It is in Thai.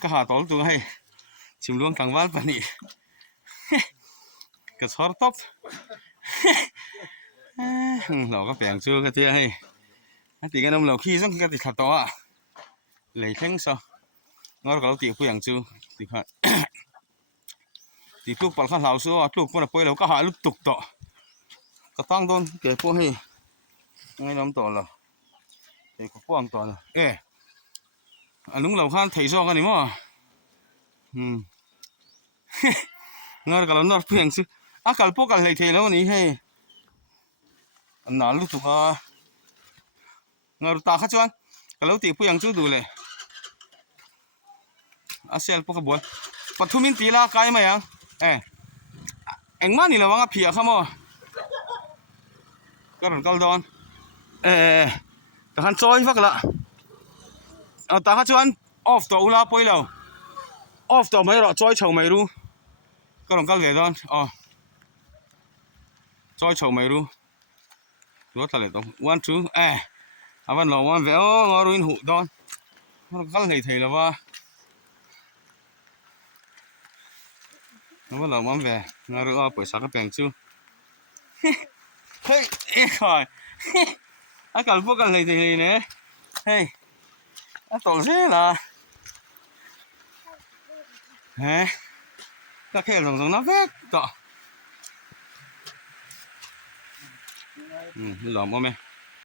ก็หาตอลตัวให้ชิมล้วงกลางวันปะนี่ก็ชอตท็อปเราก็แปลงชื่อก็เที่ยให้ตีกันนมเราขี้สังก็ติดขัดต่อเลยแข็งซะงั้นเราตีผู้อย่างชื่อตีขัดตีลูกปลาข้าวเหลาซื้อลูกพวกนั้นไปเราก็หาลูกตุกต่อก็ตั้งต้นเกี่ยวพวกให้ไงน้ำต่อเราเกี่ยวกับพวกต่อเราอันนู้นเราข้ามถ่ายซอกกันนี่มั้งงั้นก็เราหน้าผู้อย่างซื้อkalau pun kalau lagi lo ni hey, nalu tu ka, ngaru tak kacuan, kalau tipu yang tu dulu le, asal pun kebuat, patumin tila kaya mayang, engman ni lah wang api kamu, karan kaldon, tahan coy fak lah, tak kacuan off tu ulah poi lau, off tu mai rak coy chow mai ru, karan kaldon, cho chầu mày luôn, rất là tốt, one two,วันหลงวันแววงอรุนหูดอนมันก็เลยทีแล้วว่าวันหลงวันแววงอรุนเปิดสักกระเป๋งชูเฮ้ยคอยกันพวกกันเลยทีเนี่ยเฮ้ยต่อเสียละก็แค่ลงน้ำแวกต่อหลงมั้ย